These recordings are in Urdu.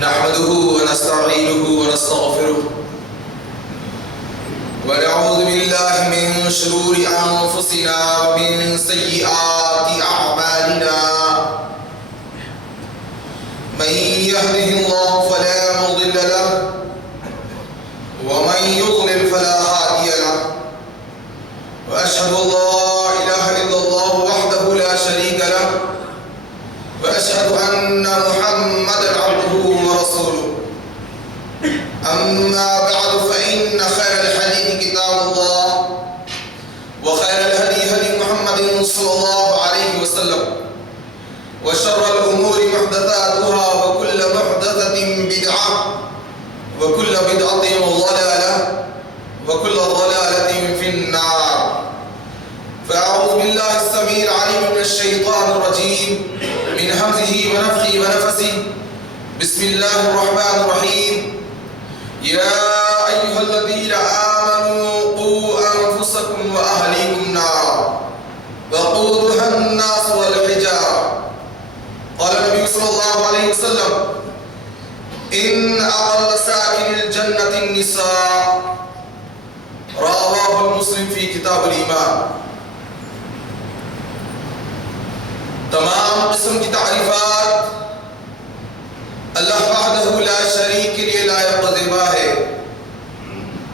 نحمده ونستعينه ونستغفره ونعوذ بالله من شرور أنفسنا ومن سيئات أعمالنا من يهده الله فلا مضل له ومن يضلل فلا هادي له وأشهد أن لا إله إلا الله وحده لا شريك له وأشهد أن محمدا عبده ورسوله أما بعد فإن خير الحديث كتاب الله وخير الهدي هدي محمد صلى الله عليه وسلم وشر الأمور محدثاتها وكل محدثة بدعة وكل بدعة ضلالة وكل ضلالة في النار. فأعوذ بالله السميع العليم من الشيطان الرجيم من همزه ونفخه ونفسه. بسم الله الرحمن الرحيم. يا أيها الذين آمنوا قوا أنفسكم وأهليكم نارا وقودها الناس والحجارة. قال النبي صلى الله عليه وسلم إن أقل ساكن الجنة النساء. رواه مسلم في كتاب الإيمان. تمام قسم کی تعریفات اللہ وحدہ لا شریک کے لیے لائق و زیبا ہے،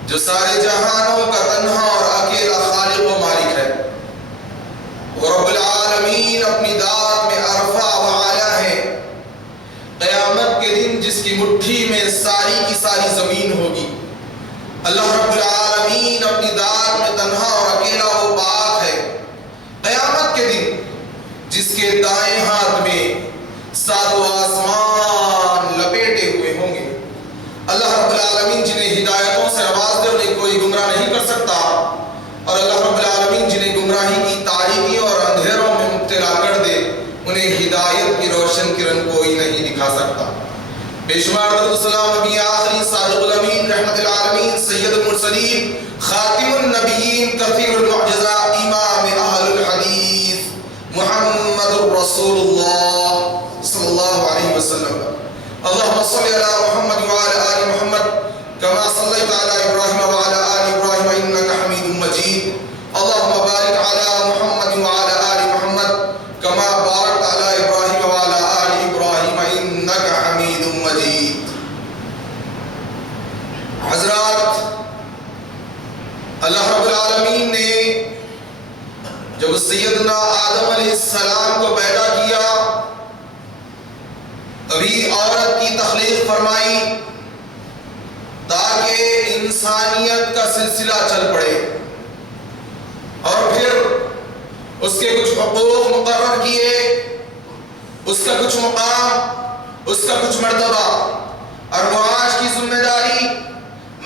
جو سارے جہانوں کا تنہا اور اکیلا خالق و مالک ہے. وہ رب العالمین اپنی ذات میں عرفہ و اعلیٰ ہے. قیامت کے دن جس کی مٹھی میں ساری کی ساری زمین ہوگی، اللہ رب العالمین اپنی ذات میں تنہا اور اکیلا و پاک ہے. قیامت کے دن جس کے دائیں ہاتھ میں ساتوں آسمان لپیٹے ہوئے ہوں گے، اللہ رب العالمین جنہیں ہدایتوں سے نواز دے انہیں کوئی گمراہ نہیں کر سکتا، اور اللہ رب العالمین جنہیں گمراہی کی تاریکیوں اور اندھیروں میں مبتلا کر دے انہیں ہدایت کی روشن کرن کوئی نہیں دکھا سکتا. بے شمار درود و سلام نبی آخری صادق الامین رحمت العالمین سید المرسلین خاتم النبیین کثیر المعجزات امام اہل الحدیث محمد رسول اللہ صلی اللہ علیہ وسلم. اللہم صلی علی محمد وعلی آل محمد کما صلیت علی ابراہیم وعلی آل ابراہیم انکا حمید مجید. اللہم بارک علی محمد وعلی آل محمد کما بارکت علی ابراہیم وعلی آل ابراہیم انکا حمید مجید. حضرات، اللہ رب العالمین نے جب سیدنا آدم علیہ السلام کو پیدا کیا تبھی عورت کی تخلیق فرمائی تاکہ انسانیت کا سلسلہ چل پڑے، اور پھر اس کے کچھ حقوق مقرر کیے، اس کا کچھ مقام، اس کا کچھ مرتبہ اور معاش کی ذمہ داری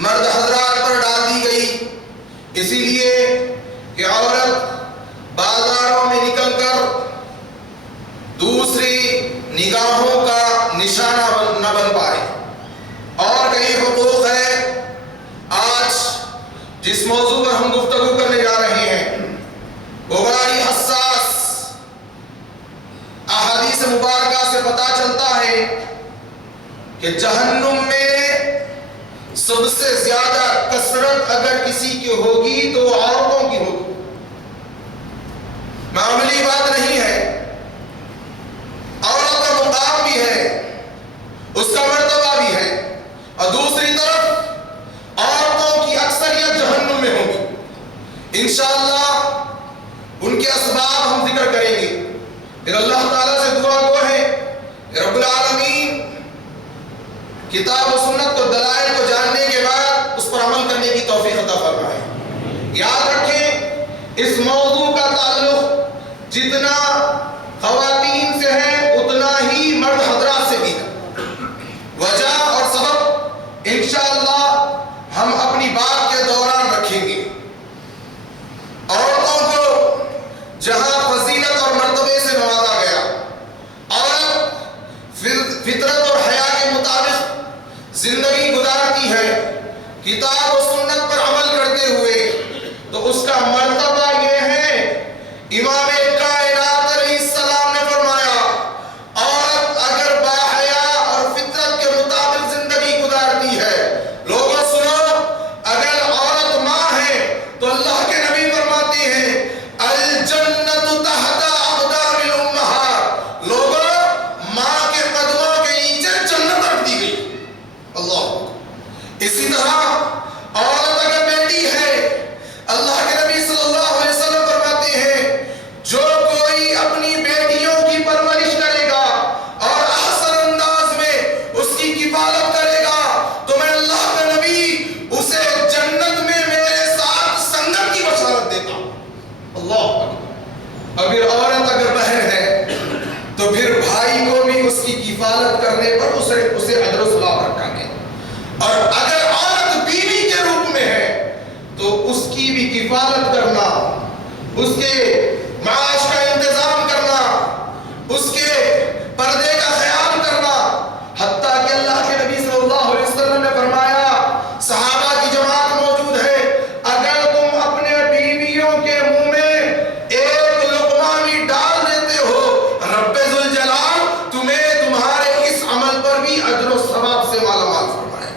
مرد حضرات پر ڈال دی گئی، اسی لیے کہ عورت بازاروں میں نکل کر دوسری نگاہوں کا نشانہ نہ بن پائے. اور کئی حقوق ہے. آج جس موضوع پر ہم گفتگو کرنے جا رہے ہیں وہ بڑا ہی حساس. احادیث مبارکہ سے پتہ چلتا ہے کہ جہنم میں سب سے زیادہ کثرت اگر کسی کی ہوگی تو وہ عورتوں کی ہوگی. معمولی بات نہیں ہے. عورت کا مقام بھی ہے، اس کا مرتبہ بھی ہے، اور دوسری طرف عورتوں کی اکثریت جہنم میں ہوگی. انشاءاللہ ان کے اسباب ہم ذکر کریں گے. پھر اللہ تعالیٰ سے دعا گو ہے کہ رب العالمین کتاب و سنت کو دلائل کو جاننے کے بعد اس پر عمل کرنے کی توفیق عطا فرمائے. یاد رکھیں اس موضوع کا تعلق جتنا خواتین سے ہے اتنا ہی مرد حضرات سے بھی ہے. وجہ اور سبب انشاءاللہ ہم اپنی بات کے دوران رکھیں گے. عورتوں کو جہاں فضیلت اور مرتبے سے نوازا گیا، عورت فطرت اور حیا کے مطابق زندگی گزارتی ہے کتاب و سنت پر عمل کرتے ہوئے، تو اس کا مرتبہ یہ ہے. امام کائنات علیہ السلام نے فرمایا عورت اگر باحیا اور فطرت کے مطابق کی کفالت کرنے پر اسے اجر و ثواب رکھا گیا۔ اور اگر عورت بیوی کے روپ میں ہے تو اس کی بھی کفالت کرنا، اس کے معاش کا انتظام کرنا، اس کے پردے کا خیال کرنا، حتیٰ کہ اللہ کے نبی صلی اللہ علیہ وسلم نے فرمایا، صحابہ کی جماعت موجود ہے، اگر تم اپنے بیویوں کے منہ میں ایک لقمہ بھی ڈال دیتے ہو، رب ذوالجلال تمہیں تمہارے اس عمل پر بھی اجر و ثواب سے مالا مال فرمائے۔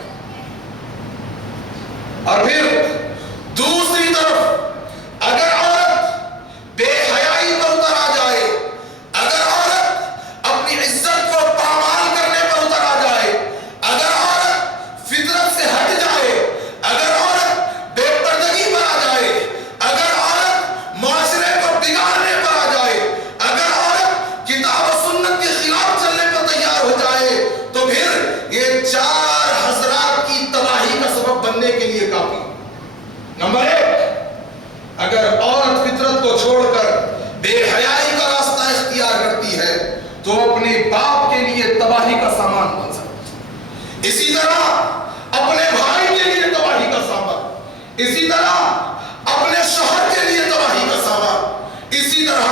اور پھر دوسری طرف اگر عورت بے حیائی پر اتر آ جائے، اگر عورت اپنی عزت کو پامال کرنے پر اتر آ جائے، اگر عورت فطرت سے ہٹ جائے، اگر عورت بے پردگی پر آ جائے، اگر عورت معاشرے کو بگاڑنے پر آ جائے، اگر عورت کتاب و سنت کے خلاف چلنے پر تیار ہو جائے، تو پھر یہ چار حضرات کی تباہی کا سبب بننے کے لیے کافی۔ نمبر ایک، اگر عورت فطرت کو چھوڑ کر بے حیائی کا راستہ اختیار کرتی ہے تو اپنے باپ کے لیے تباہی کا سامان بن سکتی ہے، اسی طرح اپنے بھائی کے لیے تباہی کا سامان، اسی طرح اپنے شوہر کے لیے تباہی کا سامان، اسی طرح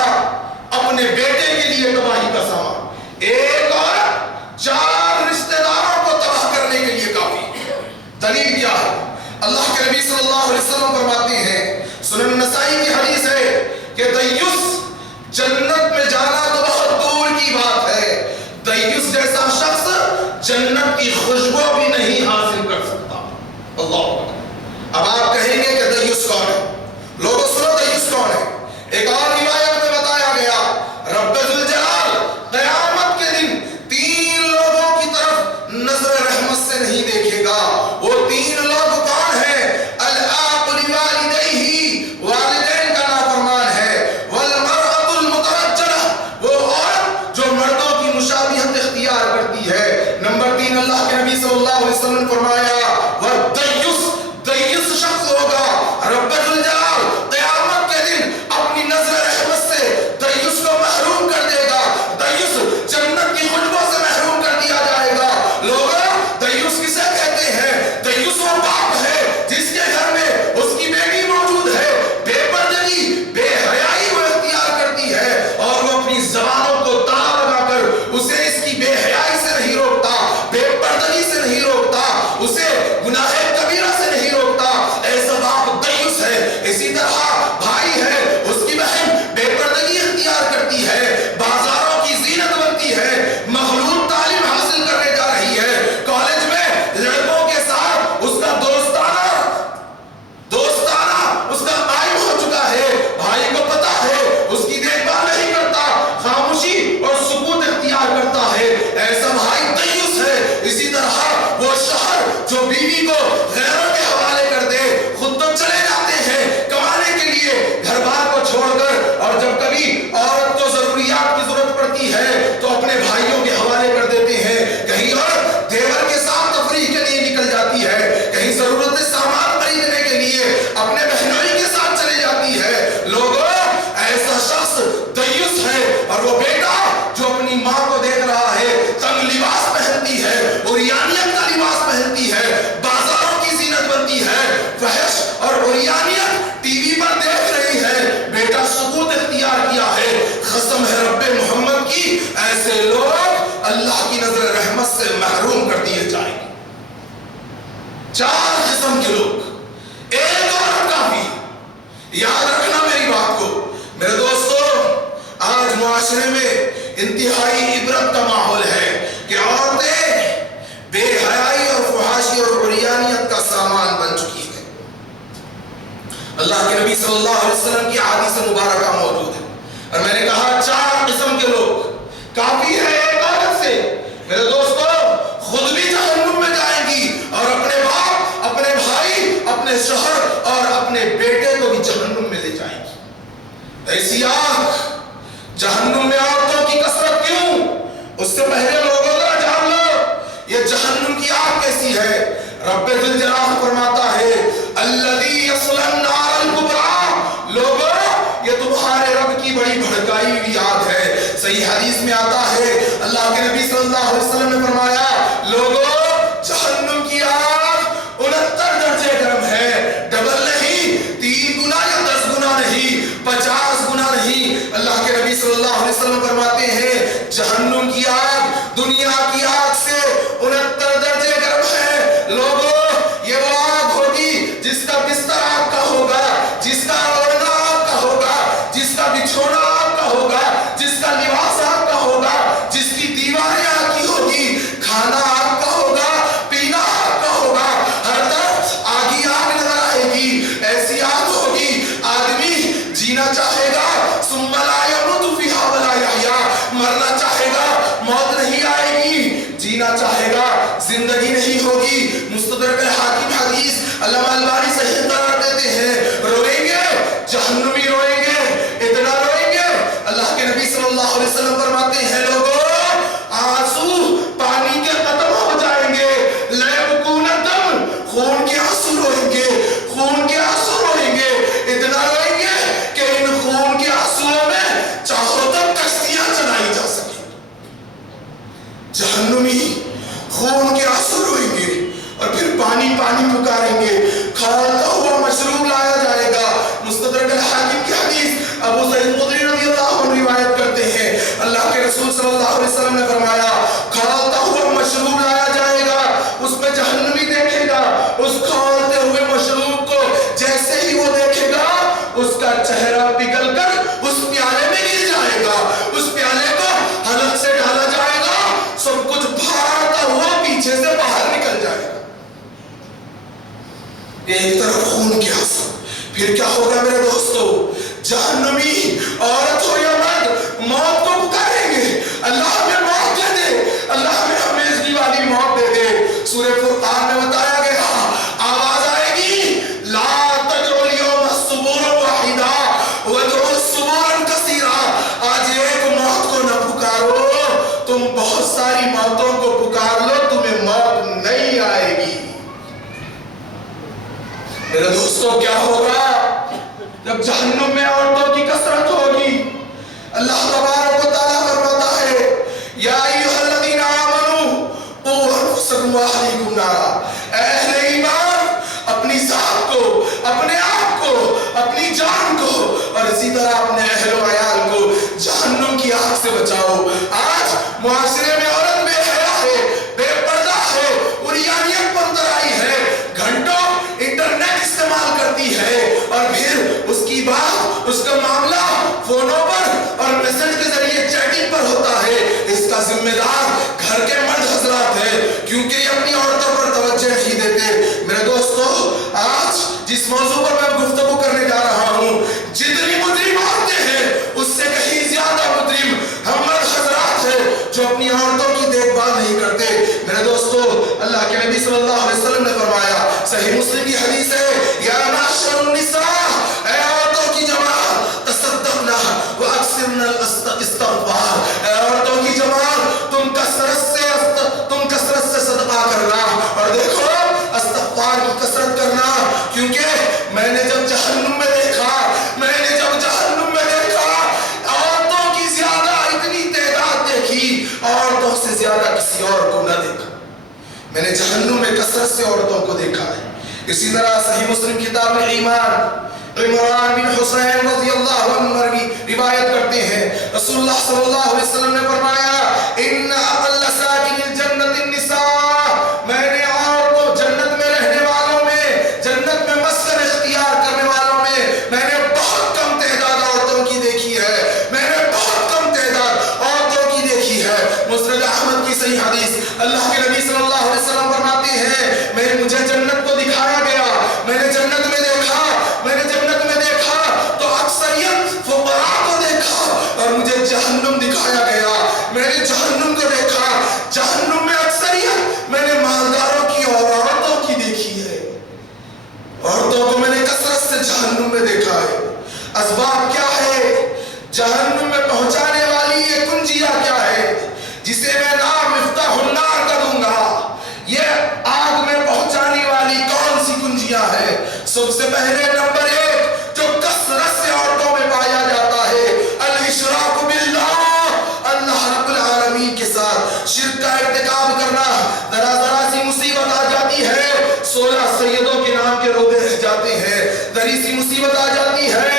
اپنے بیٹے کے لیے تباہی کا سامان۔ ایک اور چار رشتہ داروں کو تباہ کرنے کے لیے کافی۔ دلیل کیا ہے؟ اللہ کے نبی صلی اللہ علیہ وسلم فرماتے ہیں، سنن نسائی کی حدیث ہے کہ دیوس جنت میں جانا تو بہت دور کی بات ہے، دیوس جیسا شخص جنت کی خوشبو بھی نہیں حاصل کر سکتا۔ اللہ اکبر۔ اب آپ کہیں گے کہ دیوس کون ہے؟ لوگوں سنو دیوس کون ہے؟ ایک اور روایت میں بتایا گیا، رب ذوالجلال قیامت کے دن تین لوگوں کی طرف نظر رحمت سے نہیں دیکھے گا۔ وہ تین لوگ کون ہیں؟ الآب لوالدیہ، والدین کا نافرمان ہے، والمرأة المترجلہ، وہ عورت جو مردوں کی مشابہت اختیار کرتی ہے۔ نمبر تین، اللہ کے نبی صلی اللہ علیہ وسلم نے فرمایا، والدیوس، دیوس شخص ہوگا رب ذوالجلال قیامت کے دن اپنی نظر رحمت سے دیوس کو محروم کر دے گا، دیوس جنت کی خوشبو سے محروم کر دیا جائے گا۔ لوگوں، دیوس کسے کہتے ہیں؟ دیوس وہ باپ ہے جس کے گھر میں اس کی بیٹی موجود ہے، بے پردگی، بے حیائی وہ اختیار کرتی ہے، اور وہ اپنی زبانوں کو تالا لگا کر اسے اس کی بے حیائی سے نہیں روکتا، بے پردگی سے نہیں روکتا، اسے گناہ کبیرہ سے نہیں روکتا، ایسا باپ دیوس ہے۔ اسی طرح بھائی ہے، اس کی بہن بے پردگی اختیار کرتی ہے، بازاروں کی زینت بنتی ہے، مخلوط تعلیم حاصل کرنے جا رہی ہے، کالج میں لڑکوں کے ساتھ اس کا دوستانہ اس کا قائم ہو چکا ہے، بھائی کو پتا ہے، اس کی دیکھ بھال نہیں کرتا، خاموشی اور سکوت اختیار کرتا ہے، ایسا بھائی دیوس ہے۔ اسی طرح وہ شوہر جو بیوی کو غیروں کے حوالے کر دے، خود تو چلے جاتے ہیں کمانے کے لیے گھر بار کو چھوڑ کر، اور جب کبھی عورت کو ضروریات کی ضرورت پڑتی ہے تو اپنے بھائیوں کے حوالے کر دیتے ہیں، کہیں اور دیور کے ساتھ تفریح کے لیے نکل جاتی ہے، کہیں ضرورت سامان خریدنے کے لیے اپنے بہنوئی کے ساتھ چلی جاتی ہے۔ لوگوں، ایسا شخص دیوس ہے۔ اور وہ بیٹا جو اپنی ماں کو دیکھ رہا ہے تنگ لباس پہنتی ہے، عریانیت کا لباس پہنتی ہے، بازاروں کی زینت بنتی ہے، فحش اور عریانیت ٹی وی پر دیکھ رہی ہے، بیٹا سکوت اختیار کیا ہے، قسم ہے رب محمد کی، ایسے لوگ اللہ کی نظر رحمت سے محروم کر دیے جائیں گے۔ چار قسم کے لوگ، ایک اور کافی۔ یاد رکھنا میری بات کو میرے دوستو، آج معاشرے میں انتہائی عبرت کا ماحول ہے کہ عورتیں بے حیائی اور فحاشی اور عریانیت کا سامان بن چکی ہیں۔ اللہ کے نبی صلی اللہ علیہ وسلم کی حدیث مبارکہ موجود ہے، اور میں نے کہا چار قسم کے لوگ کافی ہے ایک عورت سے۔ میرے دوستو، خود بھی جہنم میں جائیں گی، اور اپنے باپ، اپنے بھائی، اپنے شوہر اور اپنے بیٹے کو بھی جہنم میں لے جائیں گی۔ ایسی آگ جہنم میں عورتوں کی کثرت کیوں؟ اس سے پہلے لوگوں ذرا جان لو یہ جہنم کی آگ کیسی ہے۔ رب ذوالجلال فرماتا ہے، الذی یصلی النار الکبریٰ، لوگوں یہ تمہارے رب کی بڑی بھڑکائی ہوئی آگ اللہ کے نبی صلی اللہ علیہ وسلم نے فرمایا لوگوں جہنم کی آگ 69 درجے گرم ہے، ڈبل نہیں، 3 گنا یا 10 گنا نہیں، 50 گنا نہیں۔ اللہ کے نبی صلی اللہ علیہ وسلم فرماتے ہیں جہنم کی آگ دنیا کی آگ سے 69 درجے گرم ہے۔ لوگوں یہ وہ آگ ہوگی جس کا بستر آگ کا ہوگا، جس کا اوڑھنا آگ کا ہوگا، جس کا بچھونا آگ کا ہوگا، جس کا لباس آگ کا ہوگا، جس کی دیواریں آگ کی ہوگی، کھانا آگ کا ہوگا، پینا آگ کا ہوگا، ہر طرف آگ ہی آگ نظر آئے گی۔ ایسی آگ ہوگی آدمی جینا چاہے گا ثم لا يموت فيها ولا يحيا، مرنا چاہے گا موت نہیں آئے گی، جینا چاہے گا زندگی نہیں ہوگی۔ مستدرک الحاکم حدیث علامہ البانی صحیح قرار دیتے ہیں روئیں گے جہنمی روئیں گے، اتنا روئیں گے اللہ کے نبی صلی اللہ علیہ وسلم فرماتے ہیں لوگوں آنسو پانی کے ختم ہو جائیں گے، لیبکون الدم خون کے آنسو روئیں گے، خون کے آنسو روئیں گے، اتنا روئیں گے کہ ان خون کے آنسوؤں میں چاہو تو کشتیاں چلائی جا سکیں۔ جہنمی خون کے آنسو روئیں گے اور پھر پانی پانی پکاریں گے، کھولتا ہوا مشروب لایا جائے گا۔ مستدرک الحاکم کی حدیث ابو سعید خدری رضی اللہ عنہ روایت کرتے ہیں اللہ کے رسول صلی اللہ علیہ وسلم نے فرمایا کھولتا ہوا مشروب لایا جائے گا، اس میں جہنمی دیکھے گا، اس کھولتے ہوئے مشروب کو جیسے ہی وہ دیکھے گا اس کا چہرہ پگھل کر اس پیالے میں گر جائے گا، اس پیالے کو حلق سے ڈالا جائے گا، سب کچھ بھاگتا ہوا پیچھے سے باہر نکل جائے گا۔ ایک طرف خون کے آنسو، پھر کیا ہوگا میرے دوستو؟ جہنمی عورت ہو یا مرد موت کو پکاریں گے اللہ ہمیں موت دے دے، اللہ ہمیں ہمیشگی والی موت دے دے۔ سورہ فرقان میں بتایا گیا آواز آئے گی لا تدعوا اليوم ثبورا واحدا وادعوا ثبورا کثیرا، آج ایک موت کو نہ پکارو، تم بہت ساری موتوں کو پکار لو، تمہیں موت نہیں آئے گی۔ میرے دوستو کیا ہوگا جب جہنم میں عورتوں کی کثرت ہوگی؟ اللہ تبارک و تعالیٰ فرماتا ہے یا ایھا الذین آمنوا قوا انفسکم واہلیکم نارا، اے اہل ایمان اپنی ذات کو، اپنے آپ کو، اپنی جان کو اور اسی طرح اپنے اہل و عیال کو جہنم کی آگ سے بچاؤ۔ آج معاشرے میں عورت بے حیا ہے، بے پردہ ہے، عریانیت پر اتر آئی ہے، گھنٹوں انٹرنیٹ استعمال کرتی ہے اور پھر اس کی بات، اس کا معاملہ فونوں پر اور میسج کے ذریعے چیٹنگ پر ہوتا ہے۔ اس کا ذمہ دار گھر کے مرد حضرات ہیں کیونکہ یہ اپنی عورتوں پر توجہ نہیں دیتے۔ میرے دوستو آج جس موضوع پر میں گفتگو کرنے جا رہا ہوں، جتنی مجرم عورتیں ہیں اس سے کہیں زیادہ مجرم ہم مرد حضرات ہیں جو اپنی عورتوں کی دیکھ بھال نہیں کرتے۔ میرے دوستو اللہ کے نبی صلی اللہ علیہ وسلم نے فرمایا، صحیح مسلم کی حدیث ہے یا معشر النساء، اے عورتوں کی جماعت تصدقنا واکثرن الاستغفار، اے عورتوں کی جماعت تم کثرت سے صدقہ کرنا اور دیکھو استغفار کی کثرت کرنا، کیونکہ میں نے جب جہنم میں دیکھا عورتوں کی زیادہ اتنی تعداد دیکھی، عورتوں سے زیادہ کسی اور کو نہ دیکھا۔ میں نے جہنم میں کثرت سے عورتوں کو دیکھا ہے۔ اسی طرح صحیح مسلم کتاب ایمان عمران بن حسین رضی اللہ عنہ روایت کرتے ہیں رسول اللہ صلی اللہ علیہ وسلم نے فرمایا ان اقل ساکن الجنت النساء، میں نے عورتوں جنت میں رہنے والوں میں، جنت میں مسکن اختیار کرنے والوں میں نے بہت کم تعداد عورتوں کی دیکھی ہے، میں نے بہت کم تعداد عورتوں کی دیکھی ہے۔ مسند احمد کی صحیح حدیث اللہ کے نبی صلی اللہ علیہ وسلم فرماتے ہیں مجھے جنت کو دکھایا گیا، میں نے جنت میں دیکھا تو اکثریت فقراء کو دیکھا، اور مجھے جہنم دکھایا گیا، میں نے جہنم کو دیکھا، جہنم میں اکثریت میں نے مالداروں کی اور عورتوں کی دیکھی ہے، عورتوں کو میں نے کثرت سے جہنم میں دیکھا ہے۔ اسباب کیا ہے؟ جہنم میں پہنچانے والی یہ کنجیہ کیا ہے جسے میں نام مفتاح النار کا دوں گا؟ یہ آگ میں پہنچانے والی کون سی کنجیاں ہے؟ سب سے پہلے نمبر 1 جو کثرت سے عورتوں میں پایا جاتا ہے الاشراک باللہ، اللہ رب العالمین کے ساتھ شرک کا ارتکاب کرنا، ذرا سی مصیبت آ جاتی ہے، 16 سیدوں کے نام کے روزے رہ جاتے ہیں، ذری سی مصیبت آ جاتی ہے،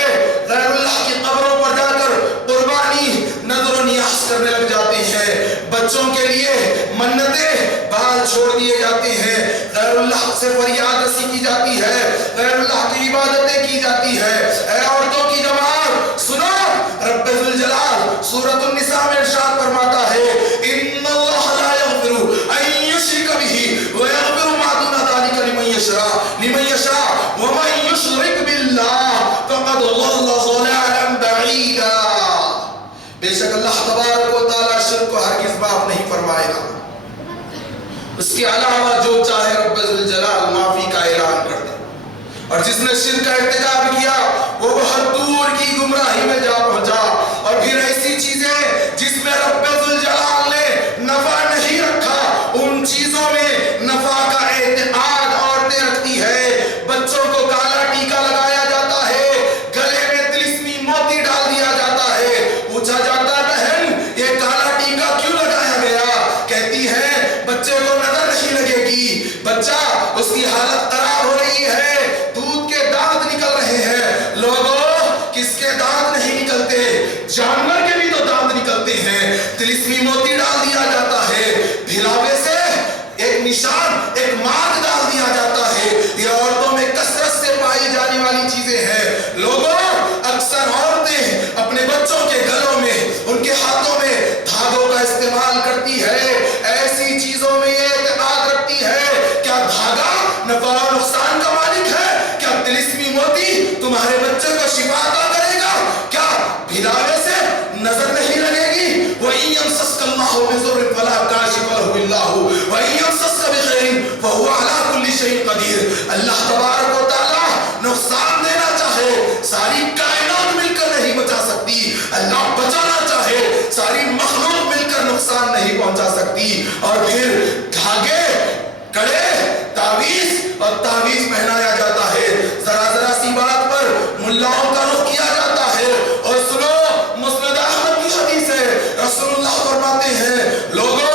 غیر اللہ کی قبروں پر جا کر قربانی نظر و نیاز کرنے لگ جاتے ہیں، بچوں کے لیے منتیں بال چھوڑ دیے جاتے ہیں، غیر اللہ سے فریاد رسی کی جاتی ہے، غیر اللہ کی عبادتیں کی جاتی ہے۔ اے عورتوں کی جماعت سنو، رب ذوالجلال سورۃ النساء میں ارشاد فرماتا ہے ان اللہ لا یغفر ان یشرک بہ ویغفر ما دون ذلک لمن یشاء ومن یشرک باللہ فقد ضل ضلالا بعیدا۔ بے شک اللہ تبارک و تعالی شرک کو ہرگز معاف نہیں فرمائے گا، اس کے علاوہ جو چاہے رب ذوالجلال معافی کا اعلان کر دے، اور جس نے شرک کا ارتکاب کیا وہ بہت دور کی گمراہی میں جا پہنچا۔ اور پھر ایسی چیزیں جس میں رب ذوالجلال نے نفع نہیں رکھا، ان چیزوں میں نفع کا اعتقاد عورتیں رکھتی ہے، بچوں کو کالا ٹیکا لگایا جاتا ہے، گلے میں طلسمی موتی ڈال دیا جاتا ہے، پوچھا جاتا ہے بہن یہ کالا ٹیکا کیوں لگایا گیا؟ کہتی ہے بچے کو نظر نہیں لگے گی، بچہ اس کی حالت خراب ہو رہی ہے، دودھ کے دانت نکل رہے ہیں۔ لوگوں کس کے دانت نہیں نکلتے؟ جانور کے بھی تو دانت نکلتے ہیں، طلسمی موتی ڈال دیا جاتا ہے، بھلاوے سے ایک نشان، ایک مارک ڈال دیا جاتا ہے، یہ عورتوں میں کثرت سے پائی جانے والی چیزیں ہیں۔ لوگوں اکثر عورتیں اپنے بچوں کے گلوں میں، ان کے ہاتھوں میں دھاگوں کا استعمال کرتی ہے، ایسی چیزوں میں یہ اعتقاد رکھتی ہے کیا دھاگا نفع و نقصان کا مالک ہے؟ کیا طلسمی موتی تمہارے بچے کو شفا عطا کرے گا؟ کیا بھلاوے سے نظر نہیں لگے گی؟ وَإِن يَمْسَسْكَ اللَّهُ بِضُرٍّ فَلَا كَاشِفَ لَهُ إِلَّا هُوَ وَإِن يَمْسَسْكَ بِخَيْرٍ فَهُوَ عَلَى كُلِّ شَيْءٍ قَدِيرٌ۔ اللہ تبارک و تعالی نقصان دینا چاہے ساری کائنات مل کر نہیں بچا سکتی، اللہ بچانا چاہے ساری مخلوق مل کر نقصان نہیں پہنچا سکتی۔ اور پھر دھاگے، کڑے، تعویذ اور تعویذ پہنایا جاتا ہے، ذرا سی بات پر ملاؤں کا رخ کیا جاتا ہے۔ اور سنو مسند احمد کی حدیث ہے، رسول اللہ فرماتے ہیں لوگوں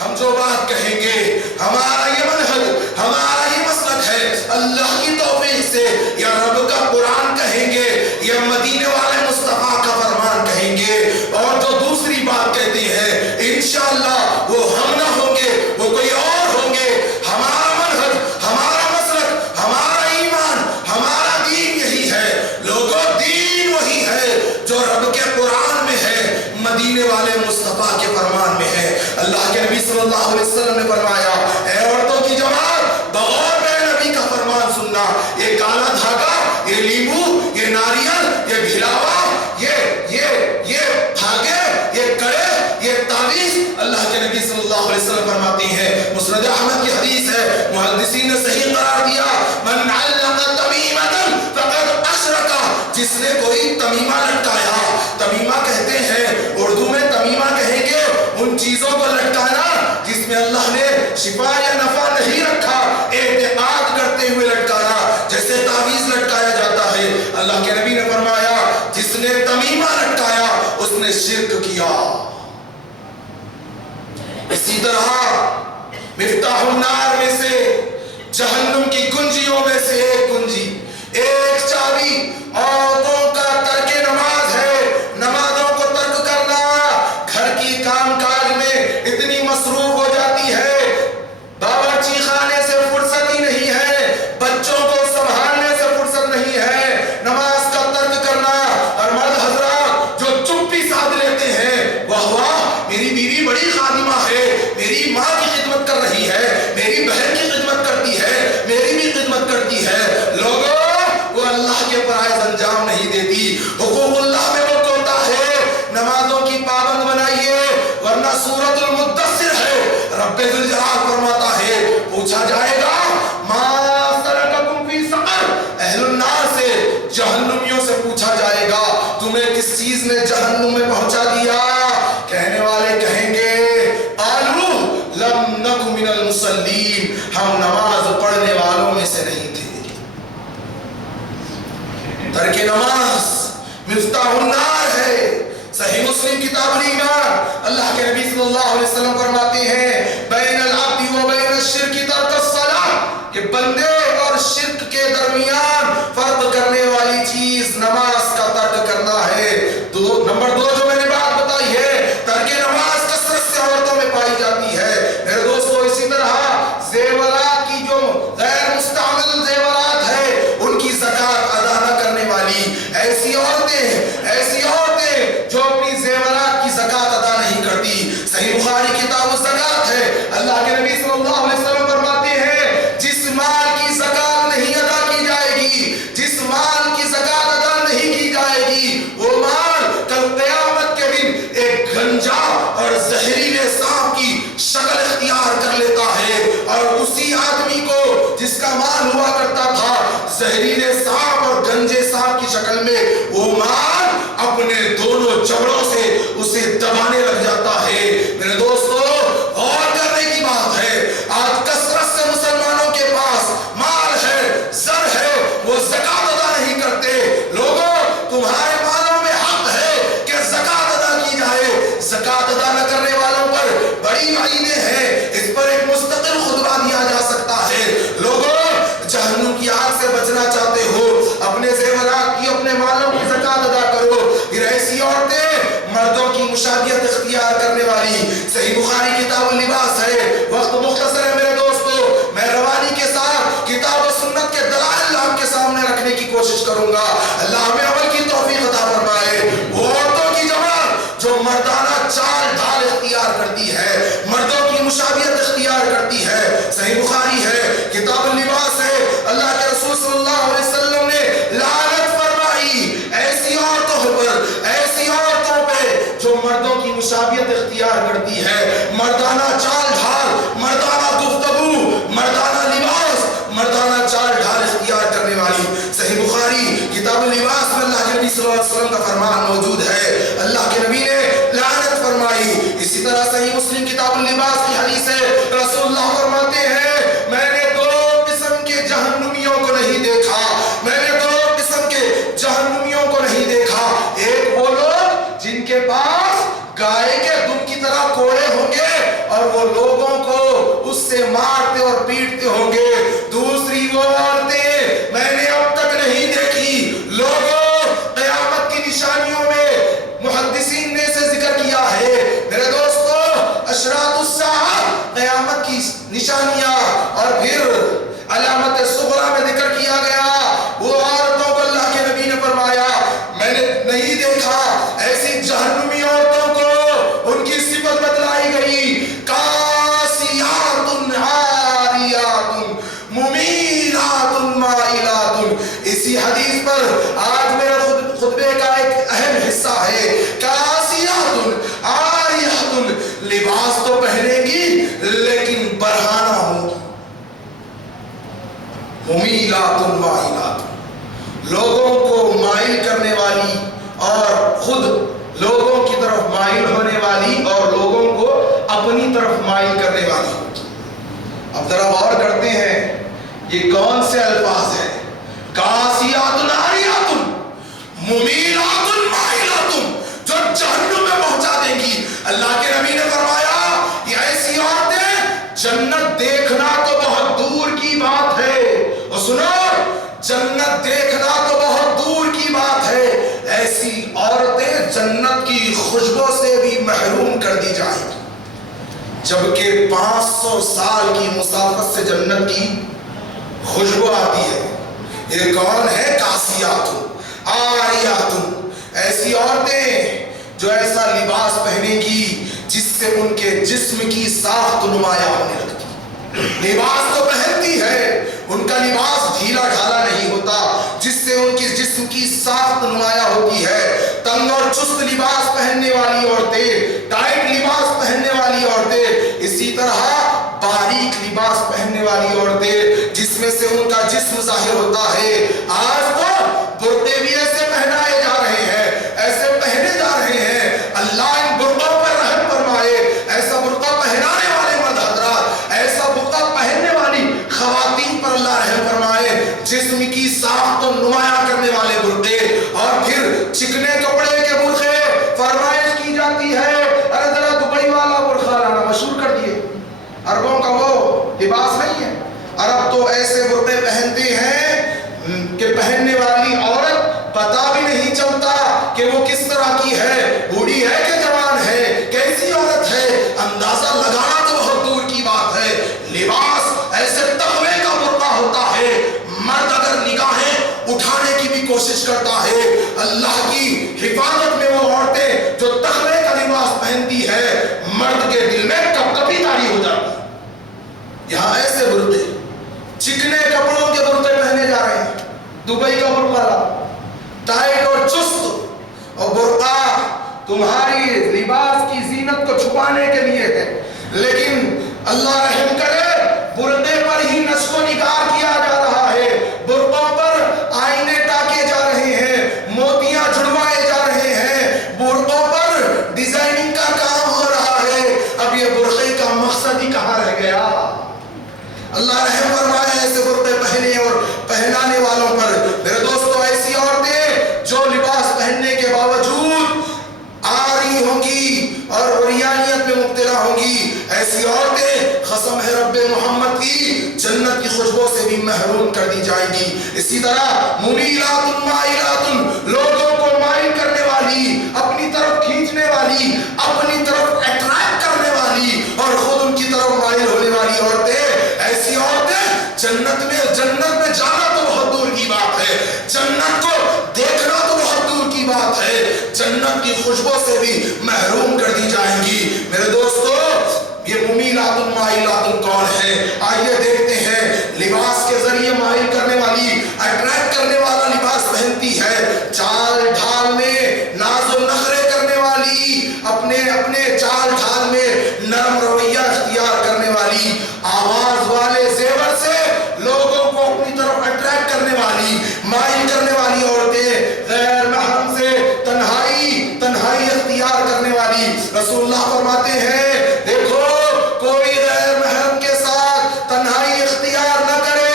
ہم جو بات کہیں گے، ہمارا یہ منہج، ہمارا یہ مسلک ہے، اللہ کی توفیق سے یا رب کا قرآن کہیں گے یا مدینے والے مصطفیٰ کا فرمان کہیں گے، اور جو دوسری بات کہتے ہیں انشاءاللہ وہ ہم نہ ہوں گے، وہ کوئی اور ہوں گے۔ ہمارا منہج، ہمارا مسلک، ہمارا ایمان، ہمارا دین یہی ہے۔ لوگوں دین وہی ہے جو رب کے قرآن میں ہے، مدینے والے مصطفیٰ کے فرمان میں ہے۔ اللہ کے نبی صلی اللہ علیہ وسلم نے فرمایا اے عورتوں کی جماعت بغور میں نبی کا فرمان سننا، یہ کالا دھاگا، یہ لیمو، یہ ناریل، یہ بھلاوا، یہ دھاگے، یہ کڑے، یہ تعویذ، اللہ کے نبی صلی اللہ علیہ وسلم فرماتے ہیں، مسند احمد کی حدیث ہے، محدثین نے صحیح قرار دیا، من علق تمیمۃ فقد اشرک، جس نے کوئی تمیمہ لٹکایا، تمیمہ کہتے ہیں اردو میں تمیمہ کہیں گے ان چیزوں کو لٹکانا جس میں اللہ نے شفا یا نفع نہیں رکھا، اعتقاد کرتے ہوئے لٹکانا، جیسے تعویذ لٹکایا جاتا ہے۔ اللہ کے نبی نے فرمایا جس نے تمیمہ لٹکایا اس نے شرک کیا۔ اسی طرح مفتاح النار میں سے، جہنم کی کنجیوں میں سے ایک کنجی، ایک چابی عورتوں کا ترک نماز ہے، نمازوں کو ترک کرنا، گھر کی کام کاج میں اتنی مصروف ہو جاتی ہے، باورچی خانے سے فرصت ہی نہیں ہے، بچوں کو سنبھالنے سے فرصت نہیں ہے، نماز کا ترک کرنا۔ اور مرد حضرات جو چپی سادھ لیتے ہیں، واہ واہ میری بیوی بڑی خادمہ ہے، میری ماں کی خدمت کر رہی ہے، میری بہن کی خدمت کرتی ہے، میری بھی خدمت کرتی ہے۔ لوگوں وہ اللہ کے فرائض انجام نہیں دیتی، حقوق اللہ میں وہ کوتا ہے۔ نمازوں کی پابند بنائیے ورنہ سورۃ المدثر ہے، رب ذوالجلال فرماتا ہے پوچھا جائے گا ما سلککم فی سقر، اہل النار سے، جہنمیوں سے پوچھا جائے گا تمہیں کس چیز نے جہنم میں پہنچا دیا؟ کہنے والے کہیں گے قالوا لم نک من المصلین، ہم نماز پڑھنے والوں میں سے نہیں تھے۔ ترک نماز مفتاح النار ہے، صحیح مسلم کتاب الایمان اللہ کے نبی صلی اللہ علیہ وسلم فرماتے ہیں بین العبد و بین الشرک ترک الصلاۃ کہ بندے اور شرک کے درمیان فرق کرنے والی چیز نماز کا ترک کرنا ہے۔ تو نمبر 2 جو میں نے بات بتائی ہے ترک نماز کثرت سے عورتوں میں پائی جاتی ہے۔ میرے دوستو اسی طرح زیورات کی جو غیر مستعمل زیورات ہے ان کی زکوٰۃ ادا نہ کرنے والی ایسی عورتیں جو اپنی زیورات کی زکوٰۃ ادا نہیں کرتی۔ صحیح بخاری کتاب الزکوٰۃ ہے اللہ کے نبی صلی اللہ علیہ وسلم فرماتے ہیں جس مال کی زکوٰۃ نہیں ادا کی جائے گی، جس مال کی زکوٰۃ ادا نہیں کی جائے گی وہ مال کل قیامت کے دن ایک گنجا اور زہریلے سانپ کی شکل اختیار کر لیتا ہے، اور اسی آدمی کو جس کا مال ہوا کرتا تھا زہریلے سانپ اور گنجے سانپ کی شکل میں، وہ مال اپنے دونوں جبڑوں سے اسے دبانے لگ جاتا ہے۔ میرے دوستو غور کرنے کی بات ہے، آج کثرت سے مسلمانوں کے پاس مال ہے، زر ہے، وہ زکوٰۃ ادا نہیں کرتے۔ لوگوں تمہارے مالوں میں حق ہے کہ زکوٰۃ ادا کی جائے، زکوٰۃ ادا نہ کرنے والوں پر بڑی وعیدیں ہیں، اس پر ایک مستقل خطبہ دیا جا سکتا ہے۔ لوگوں جہنم کی آگ سے بچنا چاہتے ہو اپنے زیورات کی اپنے مالوں کی زکوٰۃ ادا کرو۔ پھر ایسی عورتیں مردوں کی مشابہت اختیار کرنے والی صحیح بخاری کتاب اللباس ہے۔ وقت مختصر ہے میرے دوستو، میں روانی کے ساتھ کتاب و سنت کے دلائل آپ کے سامنے رکھنے کی کوشش کروں گا۔ اللہ ہمیں عمل کی توفیق عطا فرمائے۔ وہ عورتوں کی جماعت جو مردانہ چال ڈھال اختیار کرتی ہے، مردوں کی مشابہت اختیار کرتی ہے، صحیح بخاری ہے کتاب اللباس ہے اللہ کے رسول صلی اللہ علیہ وسلم نے لعنت فرمائی ایسی عورتوں پر، ایسی عورتوں پہ جو مردوں کی مشابہت اختیار کرتی ہے، مردانہ چال ڈھال، مردانہ گفتگو، مردانہ لباس، مردانہ چال ڈھال اختیار کرنے والی۔ صحیح بخاری کتاب اللباس میں اللہ کے نبی صلی اللہ علیہ وسلم کا فرمان موجود ہے، اللہ کے نبی نے لعنت فرمائی۔ اسی طرح صحیح مسلم کتاب اللباس کی حدیث ہے، رسول اللہ فرماتے ہیں میں نے 2 قسم کے جہنمیوں کو نہیں دیکھا، میں نے 2 قسم کے جہنمیوں کو نہیں دیکھا، ایک وہ لوگ جن کے پاس گائے کے دم کی طرح کوڑے ہوں گے اور وہ لوگوں کو اس سے مارتے اور پیٹتے ہوں گے، دوسری وہ عورتیں میں نے اب تک نہیں دیکھی۔ لوگوں قیامت کی نشانیوں میں محدثین نے اسے ذکر کیا ہے۔ میرے دوستو اشراط الساعہ قیامت کی نشانیاں اور پھر علامت صغریٰ میں ذکر کیا گیا، وہ عورتوں کو اللہ کے نبی نے فرمایا میں نے نہیں دیکھا ایسی جہنمی عورتوں کو، ان کی صفت بتلائی گئی کاسیات عاریات ممیلات مائلات۔ اسی حدیث پر آج میرے خطبے کا ایک اہم حصہ ہے، کاسیات عاریات، لباس تو پہنے گی لیکن برہنہ ہو، ممیلات مائلات، لوگوں کو مائل کرنے والی اور خود لوگوں کی طرف مائل ہونے والی اور لوگوں کو اپنی طرف مائل کرنے والی۔ اب ذرا غور کرتے ہیں یہ کون سے الفاظ ہیں، کاسیات عاریات ممیلات مائلات، جو جہنم میں پہنچا دیں گی۔ اللہ کے نبی نے فرمایا یہ ایسی عورتیں جنت دیکھنا تو بہت دور کی بات ہے، اور سنو جنت دیکھنا تو بہت دور کی بات ہے، ایسی عورتیں جنت کی خوشبو سے بھی محروم کر دی جائیں گی، جبکہ 500 سال کی مسافت سے جنت کی خوشبو آتی ہے۔ یہ کون ہے؟ کاسیات عاریات، ایسی عورتیں جو ایسا لباس پہنے گی جس سے ان کے جسم کی ساخت نمایاں ہونے لگتی۔ لباس تو پہنتی ہے، ان کا لباس ڈھیلا ڈھالا نہیں ہوتا جس سے ان کی جسم کی ساخت نمایاں ہوتی ہے۔ تنگ اور چست لباس پہننے والی عورتیں، ٹائٹ لباس پہننے والی عورتیں، اسی طرح باریک لباس پہننے والی عورتیں جس میں سے ان کا جسم ظاہر ہوتا ہے۔ آج تو برقعے بھی ایسے پہنائے جا رہے ہیں، ایسے پہنے جا رہے ہیں، اللہ ان برقعوں پر رحم فرمائے۔ ایسا برقع پہنانے والے مرد حضرات، ایسا برقع پہننے والی خواتین پر اللہ رحم فرمائے، جسم کی ساخت کو نمایاں کرنے والے برقعے، اور پھر چکنے کپڑے کے برقعے، فرمائے عرب تو ایسے برقع پہنتے ہیں کہ پہننے والی عورت پتہ بھی نہیں چلتا کہ وہ کس طرح کی ہے، بوڑھی ہے کہ جوان ہے، کیسی عورت ہے، اندازہ لگانا تو بہت دور کی بات ہے۔ لباس ایسے تقوی کا برقع ہوتا ہے، مرد اگر نگاہیں اٹھانے کی بھی کوشش کرتا ہے، اللہ کی حفاظت میں وہ عورتیں جو تقوی کا لباس پہنتی ہے، مرد کے دل میں کب کبھی طاری ہو جاتی ہے۔ یہاں ایسے برقع، چکنے کپڑوں کے برقع پہنے جا رہے ہیں، دبئی کا برقع ٹائٹ اور چست، اور برقع تمہاری لباس کی زینت کو چھپانے کے لیے ہے، لیکن اللہ رحم کرے برقعے پر ہی نشق و نگار کیا جا رہا ہے، برقعوں پر آئینے ٹاکے جا رہے ہیں، موتیاں جڑوائے جا رہے ہیں، برقعوں پر ڈیزائننگ کا کام ہو رہا ہے۔ اب یہ برقعے کا مقصد ہی کہاں رہ گیا؟ اللہ رحم فرمائے ایسے برقعے پہنے اور پہنانے والوں پر۔ میرے دوستو، ایسی عورتیں جو لباس پہننے کے باوجود عاری ہوں گی اور عریانیت میں مبتلا ہوں گی، ایسی عورتیں قسم ہے رب محمد کی جنت کی خوشبو سے بھی محروم کر دی جائیں گی۔ اسی طرح ممیلات مائلات، لوگوں کو مائل کرنے والی، اپنی طرف کھینچنے والی، اپنی طرف اٹریکٹ کرنے والی اور خود ان کی طرف مائل ہونے والی عورتیں، ایسی عورتیں جنت میں جانا تو بہت دور کی بات ہے، جنت کو دیکھنا تو بہت دور کی بات ہے، جنت کی خوشبو سے بھی محروم کر دی جائیں گی۔ میرے دوستو، یہ ممیلات مائلات کون ہے؟ آئیے دیکھتے ہیں۔ لباس کے ذریعے مائل کرنے والی، اٹریکٹ کرنے والا لباس پہنتی ہے، چال ڈھال میں ناز و نخرے کرنے والی، اپنے چال ڈھال میں نرم رویہ اختیار کرنے والی، آواز والے زیور سے لوگوں کو اپنی طرف اٹریکٹ کرنے والی، مائل کرنے والی عورتیں، غیر محرم سے تنہائی اختیار کرنے والی۔ رسول اللہ فرماتے ہیں، دیکھو کوئی غیر محرم کے ساتھ تنہائی اختیار نہ کرے،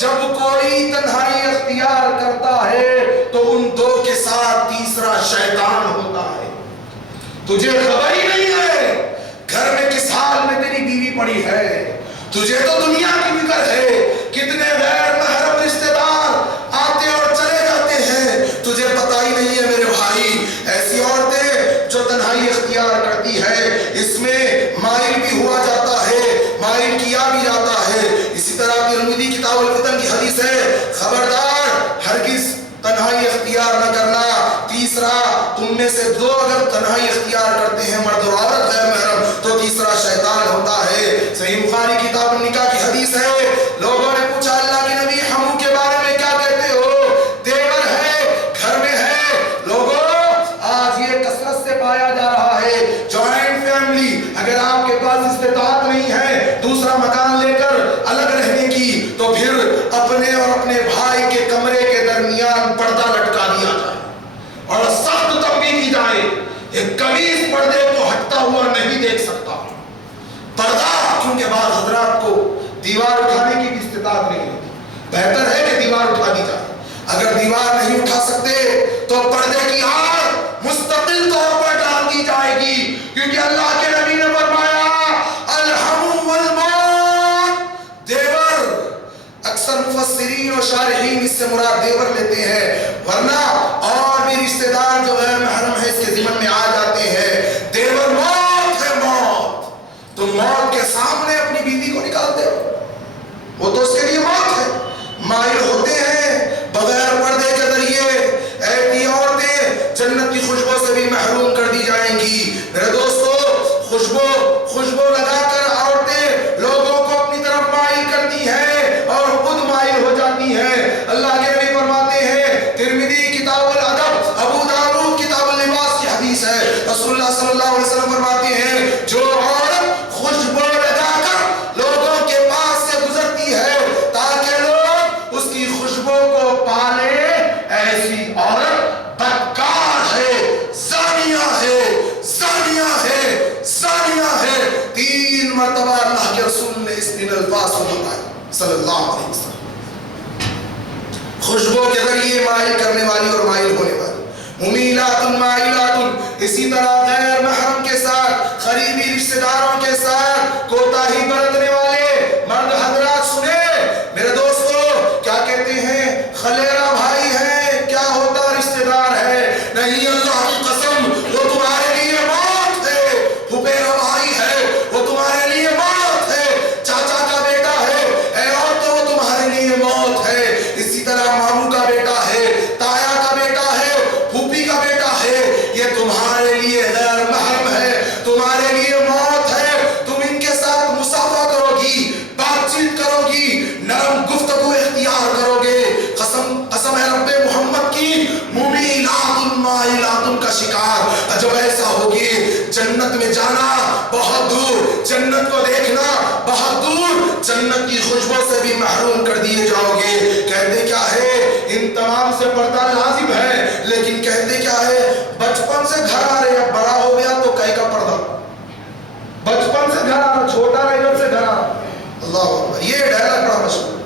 جب کوئی تنہائی اختیار کرتا ہے تو ان دو کے ساتھ تیسرا شیطان ہوتا ہے۔ تجھے خبر ہی نہیں ہے گھر میں کس حال میں تیری بیوی پڑی ہے، تجھے تو دنیا کی فکر ہے، کتنے غیر محرم رشتہ دار آتے اور چلے جاتے ہیں، تجھے پتہ ہی نہیں ہے میرے بھائی۔ ایسی عورتیں جو تنہائی اختیار کرتی ہے، اس میں مائل بھی ہوا جاتا ہے، مائل کیا بھی جاتا ہے۔ اسی طرح ترمذی کتاب الفتن کی حدیث ہے، خبردار ہرگز تنہائی اختیار نہ کرنا۔ تیسرا، تم میں سے دو اگر تنہائی اختیار کرتے ہیں، مرد اور عورت غیر محرم، تو تیسرا شیطان ہوتا ہے۔ صحیح بخاری کتاب النکاح کی حدیث ہے، لوگوں نے پوچھا اللہ کے نبی ہم کے بارے میں کیا کہتے ہو؟ دیور ہے، گھر میں ہے۔ لوگوں، آج یہ کثرت سے پایا جا رہا ہے، جوائنٹ فیملی، اگر آپ کے پاس استطاعت نہیں ہے دوسرا مکان لے کر الگ رہنے کی، تو پھر اپنے اور اپنے بھائی کے کمرے کے درمیان پردہ لٹکا دیا جائے اور سخت تنبیہ کی جائے، ایک کبھی اس پردے کو ہٹتا ہوا نہیں دیکھ سکتا پردہ، کیونکہ بعض حضرات کو دیوار اٹھانے کی بھی استطاعت نہیں ہوتی۔ بہتر ہے کہ دیوار اٹھا دی جائے، اگر دیوار نہیں اٹھا سکتے تو پردے کی آڑ مستقل طور پر ڈال دی جائے گی، کیونکہ اللہ کے نبی نے فرمایا الحم والموت، دیور، اکثر مفسرین و شارحین اس سے مراد دیور لیتے ہیں، ورنہ اور بھی رشتہ دار جو غیر محرم ہے اس کے ضمن میں آ جاتے ہیں۔ دیور موت ہے، موت، تم موت کے سامنے اپنی بیوی کو نکالتے ہو، وہ تو اس کے لیے موت ہے۔ مائل ہوتے ہیں بغیر پردے کے ذریعے، ایسی عورتیں جنت کی خوشبو سے بھی محروم کر دی جائیں گی۔ میرے دوستو، خوشبو لگا کر عورتیں لوگوں کو اپنی طرف مائل کرتی ہیں اور خود مائل ہو جاتی ہیں۔ اللہ کے نبی فرماتے ہیں، ترمذی کتاب الادب، ابو داؤد کتاب اللباس کی حدیث ہے، رسول اللہ صلی اللہ علیہ وسلم فرماتے ہیں، جو عورت خوشبو لگا کر لوگوں کے پاس سے گزرتی ہے تاکہ لوگ اس کی خوشبو کو پالیں، ایسی عورت بدکار ہے، زانیہ ہے، زانیہ ہے، زانیہ ہے۔ 3 مرتبہ اللہ کے رسول نے اس دن الفاظ کو بتایا صلی اللہ علیہ وسلم۔ خوشبو کے ذریعے مائل کرنے والی اور مائل ہونے والی، ممیلات مائلات، اسی طرح غیر محرم کے ساتھ، قریبی رشتہ داروں کے ساتھ کوتاہی برتنے والے مرد حضرات سنیں، جنت کو دیکھنا بہت دور، جنت کی خوشبو سے بھی محروم کر دیے جاؤ گے۔ کہتے کیا ہے؟ ان تمام سے پردہ لازم ہے، لیکن کہتے کیا ہے؟ بچپن سے گھر آ رہے، اب بڑا ہو گیا تو کہے کا پردہ، بچپن سے گھر آ رہا، چھوٹا رہے جب سے گھر آ رہا۔ اللہ اکبر، یہ ڈائلاگ بڑا مشہور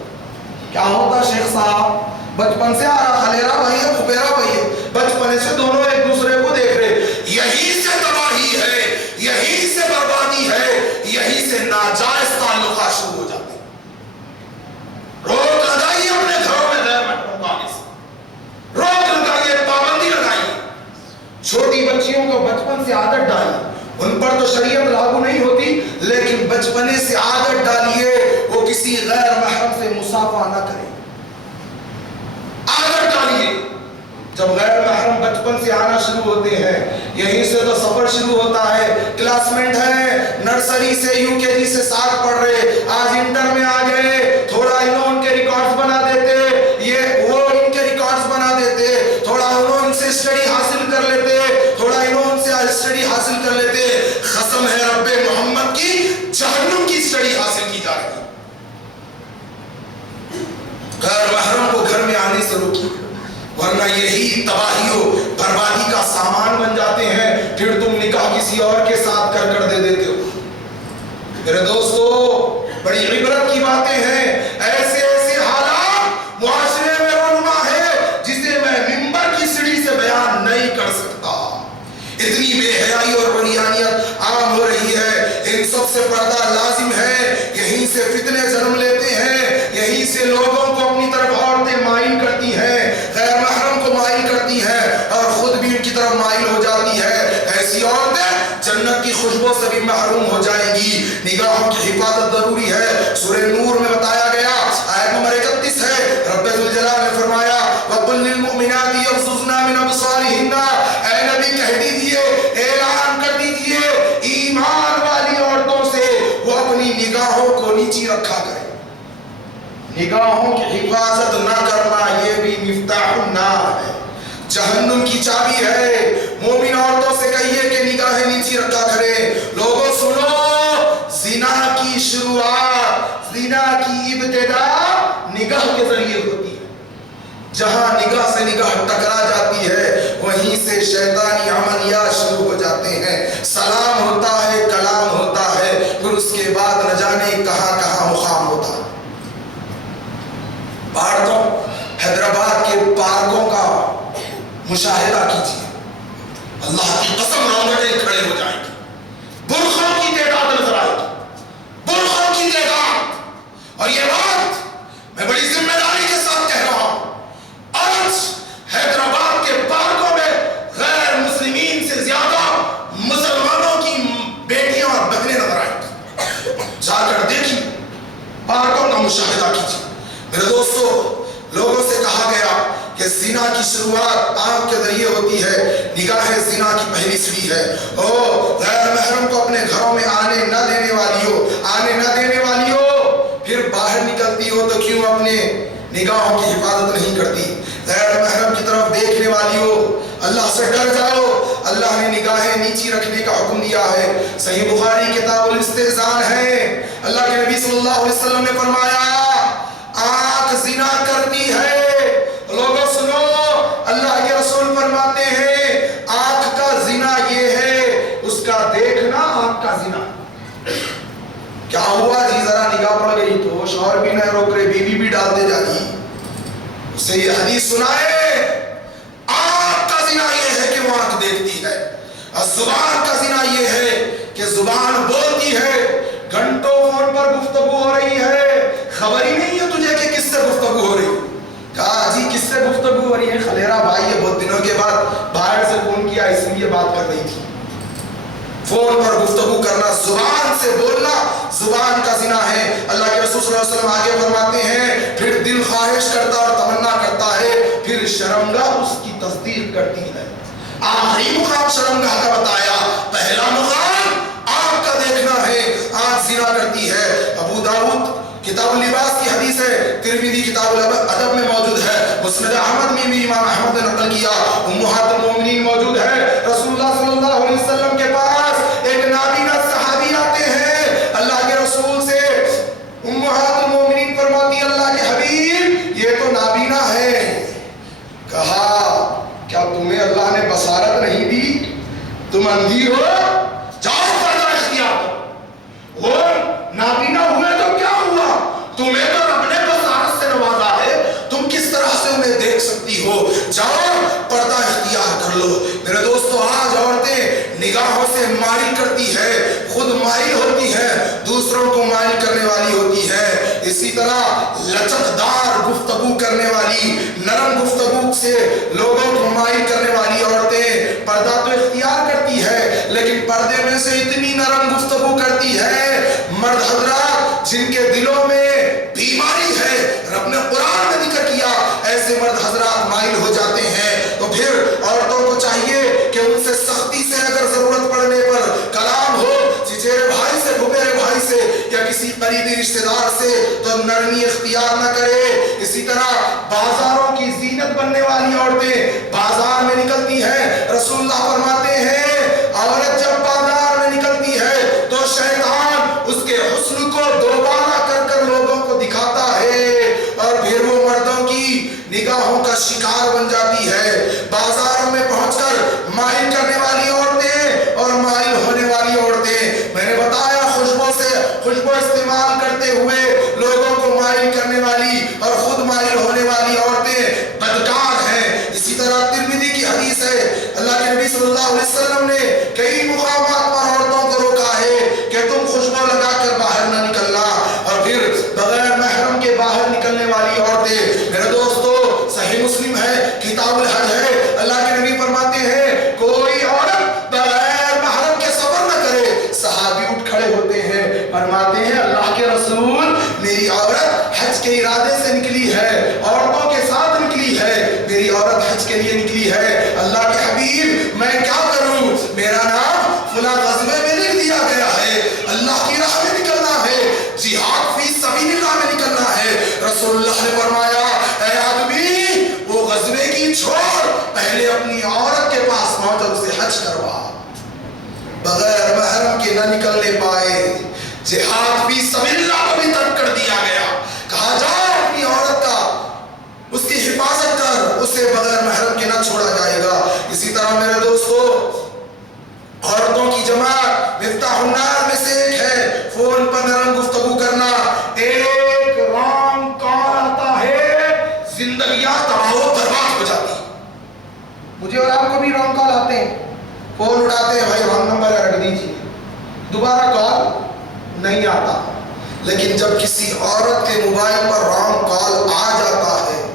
کیا ہوتا شیخ صاحب؟ بچپن سے آ رہا، خلیرا بھائی ہے، پھپھیرا بھائی ہے، بچپن سے دونوں ایک دوسرے کو دیکھ رہے۔ یہی سے تباہی ہے، یہی سے بربادی ہے، یہی سے ناجائز تعلقات شروع ہو جاتے ہیں۔ روک لگائیے اپنے گھروں میں غیر محرم آنے سے، روک لگائیے، پابندی لگائیے۔ چھوٹی بچیوں کو بچپن سے عادت ڈالی، ان پر تو شریعت لاگو نہیں ہوتی، لیکن بچپنے سے عادت ڈالیے وہ کسی غیر محرم سے مصافحہ نہ کرے، عادت ڈالیے۔ جب غیر محرم بچپن سے آنا شروع ہوتے ہیں، یہیں سے تو سفر شروع ہوتا ہے۔ کلاس میٹ ہیں، نرسری سے یو کے جی سے ساتھ پڑھ رہے، آج انٹر میں آ گئے، تھوڑا انہوں ان کے ریکارڈز بنا دیتے، یہ وہ ان کے ریکارڈز بنا دیتے، تھوڑا انہوں ان سے اسٹڈی حاصل کر لیتے، تھوڑا انہوں ان سے اسٹڈی حاصل کر لیتے۔ قسم ہے رب محمد کی، جہنم کی اسٹڈی حاصل کی جا رہی ہے۔ غیر محرم کو گھر میں آنے سے روکیے، ورنہ یہی تباہی و بربادی کا سامان بن جاتے ہیں۔ پھر تم نکاح کسی اور کے ساتھ کر دے دیتے ہو۔ میرے دوستو، بڑی عبرت کی باتیں ہیں۔ ایسے ایسے حالات معاشرے میں رونما ہے جسے میں منبر کی سیڑھی سے بیان نہیں کر سکتا۔ اتنی بے حیائی اور بدیانیت عام ہو رہی ہے۔ ان سب سے پردہ لازم ہے۔ یہیں سے فتنے جنم لیتے ہیں، یہیں سے لوگوں کو اپنی طرف عورتیں مائل کرتی ہیں، غیر محرم کو مائل کرتی ہیں، اور خود بھی ان کی طرف مائل ہو جاتی ہے۔ ایسی عورتیں جنت کی خوشبو سے بھی محروم ہو جائیں گی۔ نگاہوں کی حفاظت ضروری ہے۔ سورہ نور میں بتایا گیا، آیت نمبر 31 ہے، رب ذوالجلال نے فرمایا وَقُلْ لِلْمُؤْمِنَاتِ يَغْضُضْنَ مِنْ أَبْصَارِهِنَّ، اے نبی کہہ دیجئے، اعلان کر دیجئے ایمان والی عورتوں سے وہ اپنی نگاہوں کو نیچی رکھا کریں۔ نگاہوں کی حفاظت نہ کرنا یہ بھی مفتاح النار ہے، جہنم کی چابی ہے۔ مومن عورتوں سے کہیے کہ نگاہیں نیچی رکھا کریں۔ لوگوں سنو، زنا کی شروعات، زنا کی ابتدا نگاہ کے ذریعے ہوتی ہے۔ جہاں نگاہ سے نگاہ ٹکرا جاتی ہے، وہیں سے شیطانی عملیات شروع ہو جاتے ہیں۔ سلام ہوتا ہے، کلام ہوتا ہے، پھر اس کے بعد نہ جانے کہاں کہاں مقام ہوتا ہے۔ پارکوں، حیدرآباد کے پارکوں کا مشاہدہ کیجیے، اللہ کی قسم رونقیں کھڑے ہو جائیں گی، برخوں کی تعداد نظر آئے گی، برخوں کی تعداد۔ اور یہ بات میں بڑی ذمہ داری کے ساتھ کہہ رہا ہوں، آج حیدرآباد کے پارکوں میں غیر مسلمین سے زیادہ مسلمانوں کی بیٹیاں اور بہنیں نظر آئیں گی۔ جا کر دیکھیے، پارکوں کا مشاہدہ کیجیے۔ میرے دوستو، لوگوں سے کہا گیا کہ زنا کی شروعات آنکھ کے ذریعے ہوتی ہے، نگاہ زنا کی پہلی سیڑھی ہے۔ او غیر محرم کو اپنے گھروں میں آنے نہ دینے والی ہو، آنے نہ دینے والی ہو، پھر باہر نکلتی ہو تو کیوں اپنے نگاہوں کی حفاظت نہیں کرتی؟ غیر محرم کی طرف دیکھنے والی ہو، اللہ سے ڈر جاؤ، اللہ نے نگاہیں نیچی رکھنے کا حکم دیا ہے۔ صحیح بخاری کتاب الاستئذان ہے، اللہ کے نبی صلی اللہ علیہ وسلم نے فرمایا آنکھ زنا کرتی ہے۔ لوگوں سنو، اللہ کے رسول فرماتے ہیں آنکھ کا زنا یہ ہے، اس کا دیکھنا آنکھ کا زنا۔ کیا ہوا جی؟ ذرا نگاہ پڑ گئی تو شوہر بھی نہ روک رہے، بیوی بھی ڈالتے جا رہی، اسے یہ حدیث سنائے آنکھ کا زنا یہ ہے کہ وہ آنکھ دیکھتی ہے، اور زبان کا زنا یہ ہے کہ زبان بولتی ہے۔ گھنٹوں فون پر گفتگو ہو رہی ہے، خبر ہی نہیں ہے تجھے کہ کس سے گفتگو ہو رہی ہے۔ کہا جی کس سے گفتگو ہو رہی ہے؟ خلیرا بھائی ہے، بہت دنوں کے بعد باہر سے فون کیا اس لیے بات کر رہی تھی۔ فون پر گفتگو کرنا، زبان سے بولنا، زبان کا زنا ہے۔ اللہ کے رسول صلی اللہ علیہ وسلم آگے فرماتے ہیں پھر دل خواہش کرتا اور تمنا کرتا ہے، پھر شرمگاہ اس کی تصدیق کرتی ہے۔ آخری مقام شرمگاہ کا بتایا، پہلا مقام آنکھ کا دیکھنا ہے، آنکھ زنا کرتی ہے۔ ابو داؤد کتاب اللباس کی حدیث ہے، ترمذی کتاب الادب میں موجود ہے، مسند احمد میں بھی امام احمد نے نقل کیا، امہات المومنین موجود ہے۔ رسول اللہ صلی اللہ علیہ وسلم کے پاس ایک نابینا صحابی آتے ہیں، اللہ مائل کرتی ہے، خود مائل ہوتی ہے، دوسروں کو مائل کرنے والی ہوتی ہے۔ اسی طرح لچکدار گفتگو کرنے والی، نرم گفتگو سے لوگوں کو مائل کرنے والی عورتیں پردہ تو اختیار کرتی ہے، لیکن پردے میں سے اتنی نرم گفتگو کرتی ہے، مرد حضرات جن کے دلوں میں بیماری ہے، رب نے قرآن میں ذکر کیا، ایسے مرد حضرات مائل ہو جاتے ہیں۔ تو پھر عورتوں کو چاہیے کہ ان سے سختی سے اگر ضرورت پڑنے پر کلام ہو، چچیرے بھائی سے، بھوپیرے بھائی سے یا کسی قریبی رشتہ دار سے، تو نرمی اختیار نہ کرے۔ اسی طرح بازاروں کی زینت بننے والی عورتیں بازار میں نکلتی ہیں، رسول اللہ فرماتے ہیں عورت جب بازار میں نکلتی ہے تو شیطان اس کے حسن کو دوبارہ کر کر لوگوں کو دکھاتا ہے، اور پھر وہ مردوں کی نگاہوں کا شکار بن جاتی ہے۔ بازاروں میں پہنچ کر مائل کرنے والی عورتیں اور مائل ہونے والی عورتیں، میں نے بتایا خوشبو استعمال کرتے ہوئے لوگوں کو مائل کرنے والی اور خود مائل ہونے والی عورتیں بدکار ہیں۔ اسی طرح ترمذی کی حدیث ہے، اللہ کے نبی صلی اللہ علیہ وسلم نے کئی مقامات پر عورتوں کو روکا ہے کہ تم خوشبو لگا کر باہر نہ نکلنا، اور پھر بغیر محرم کے باہر نکلنے والی عورتیں، میرے دوستو صحیح مسلم ہے، کتاب الحج ہے، اللہ کے نبی فرماتے ہیں کوئی عورت بغیر محرم کے سفر نہ کرے۔ صحابی اٹھ کھڑے ہوتے ہیں، فرماتے ہیں اللہ کے رسول میری عورت حج کے ارادے سے نکلی ہے، عورتوں کے ساتھ نکلی ہے، میری عورت حج کے لیے نکلی ہے، اللہ کے حبیب میں کیا کروں؟ میرا نام فلاں غزوے میں لکھ دیا گیا ہے، اللہ کی راہ میں نکلنا ہے، جہاد فی سبیل اللہ میں نکلنا ہے۔ رسول اللہ نے فرمایا اے آدمی وہ غزوے کی چھوڑ، پہلے اپنی عورت کے پاس پہنچ اور اسے حج کروا۔ بغیر محرم کے نہ نکلنے پائے، جہاد فی سبیل اللہ کو بھی ترک کر دیا گیا، کہا جاؤ اپنی عورت کا اس کی حفاظت کر، اسے بغیر محرم کے نہ چھوڑا جائے گا۔ اسی طرح میرے دوستو عورتوں کی جماعت مفتاح النار میں سے ایک ہے فون پر نرم گفتگو کرنا۔ ایک رانگ کال آتا ہے، زندگیاں تباہ و برباد ہو جاتی۔ مجھے اور آپ کو بھی رانگ کال آتے ہیں، فون اٹھاتے ہیں بھائی رانگ نمبر ہے رکھ دیجیے، دوبارہ کال نہیں آتا۔ لیکن جب کسی عورت کے موبائل پر رانگ کال آ جاتا ہے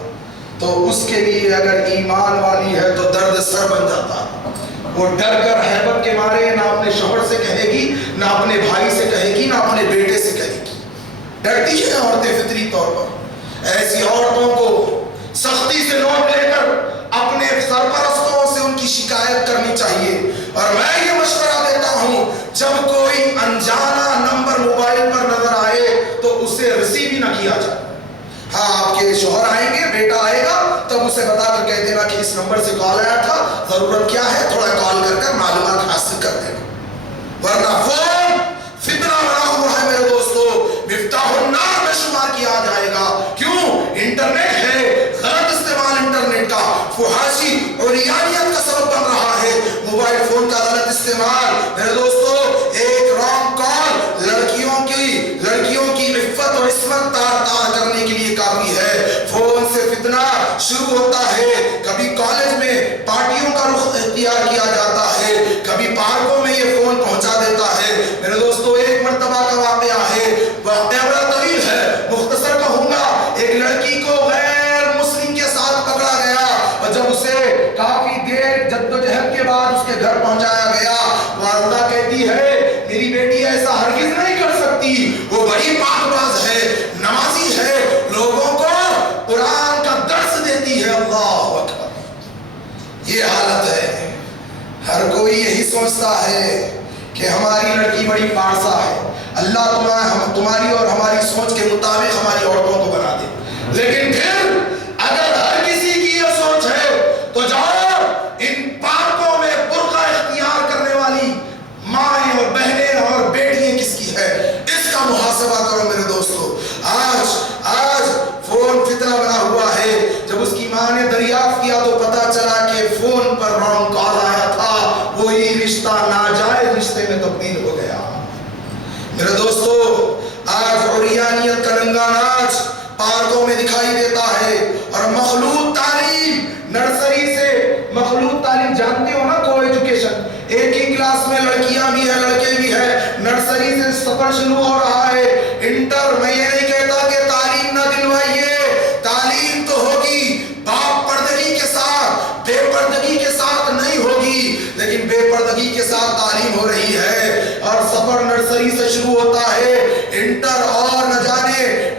تو اس کے لیے اگر ایمان والی ہے تو درد سر بن جاتا ہے۔ وہ ڈر کر ہیبت کے مارے نہ اپنے شوہر سے کہے گی، نہ اپنے بھائی سے کہے گی، نہ اپنے بیٹے سے کہے گی، ڈرتی ہیں عورتیں فطری طور پر۔ ایسی عورتوں کو سختی سے نوٹ لے کر اپنے سرپرستوں سے ان کی شکایت کرنی چاہیے، اور میں یہ مشورہ دیتا ہوں جب کوئی انجانا نمبر موبائل پر نظر آئے تو اسے ریسیو ہی نہ کیا جائے۔ ہاں آپ کے شوہر آئیں گے، بیٹا آئے گا، تب اسے بتا کر کہہ دینا کہ اس نمبر سے کال آیا تھا، ضرورت کیا ہے، تھوڑا کال کر کر معلومات حاصل کر دینا۔ ورنہ فون فتنہ بنا ہوا ہے میرے دوستو، مفتاح النار میں شمار کیا جائے گا۔ کیوں؟ انٹرنیٹ ہے، غلط استعمال انٹرنیٹ کا فحاشی اور عریانیت کا سبب بن رہا ہے۔ موبائل فون کا غلط استعمال میرے دوستو، ایک رانگ کال لڑکیوں کی عفت اور عصمت تار کرنے کے لیے کافی ہے۔ فون سے فتنہ شروع ہوتا ہے، کبھی کالج میں پارٹیوں کا رخ اختیار کیا جاتا ہے، کبھی پارکوں میں یہ فون پہنچا دیتا ہے۔ میرے دوستو ایک مرتبہ کا واقعہ ہے، واقعہ بڑا طویل ہے، مختصر کہوں گا۔ ایک لڑکی کو غیر مسلم کے ساتھ پکڑا گیا، اور جب اسے کافی دیر جدوجہد کے بعد اس کے گھر پہنچایا گیا، والدہ کہتی ہے میری بیٹی ایسا ہرگز نہیں کر سکتی، وہ بڑی پاک باز ہے، نمازی ہے، لوگوں کو قرآن کا درس دیتی ہے۔ اللہ اکبر، یہ حالت ہے۔ ہر کوئی یہی سوچتا ہے کہ ہماری لڑکی بڑی پارسا ہے، اللہ تمہاری اور ہماری سوچ کے مطابق ہماری عورتوں کو بنا دے۔ لیکن پھر اگر ہر کسی کی یہ سوچ ہے تو جاؤ ان پارکوں میں برقع اختیار کرنے والی مائیں اور بہنیں اور بیٹیاں کس کی ہے، اس کا محاسبہ کرو میرے دوستو۔ آج فون فتنہ بنا ہوا ہے۔ جب اس کی ماں نے دریافت کیا تو پتا چلا کہ فون پر رانگ کال آیا تھا، وہی رشتہ ناجائز رشتے میں تبدیل ہو گیا۔ میرے دوستو آج عریانیت کا ننگا ناچ پارکوں میں دکھائی دیتا ہے، اور مخلوط تعلیم نرسری سے، مخلوط تعلیم جانتے ہو نا، کو ایجوکیشن، ایک ہی کلاس میں لڑکیاں بھی شروع ہو رہا ہے انٹر. میں یہ نہیں کہتا کہ تعلیم نہ دلوائیے, تعلیم تو ہوگی, باپ پردگی کے ساتھ, بے پردگی کے ساتھ نہیں ہوگی, لیکن بے پردگی کے ساتھ تعلیم ہو رہی ہے. اور سفر نرسری سے شروع ہوتا ہے, انٹر اور نہ جانے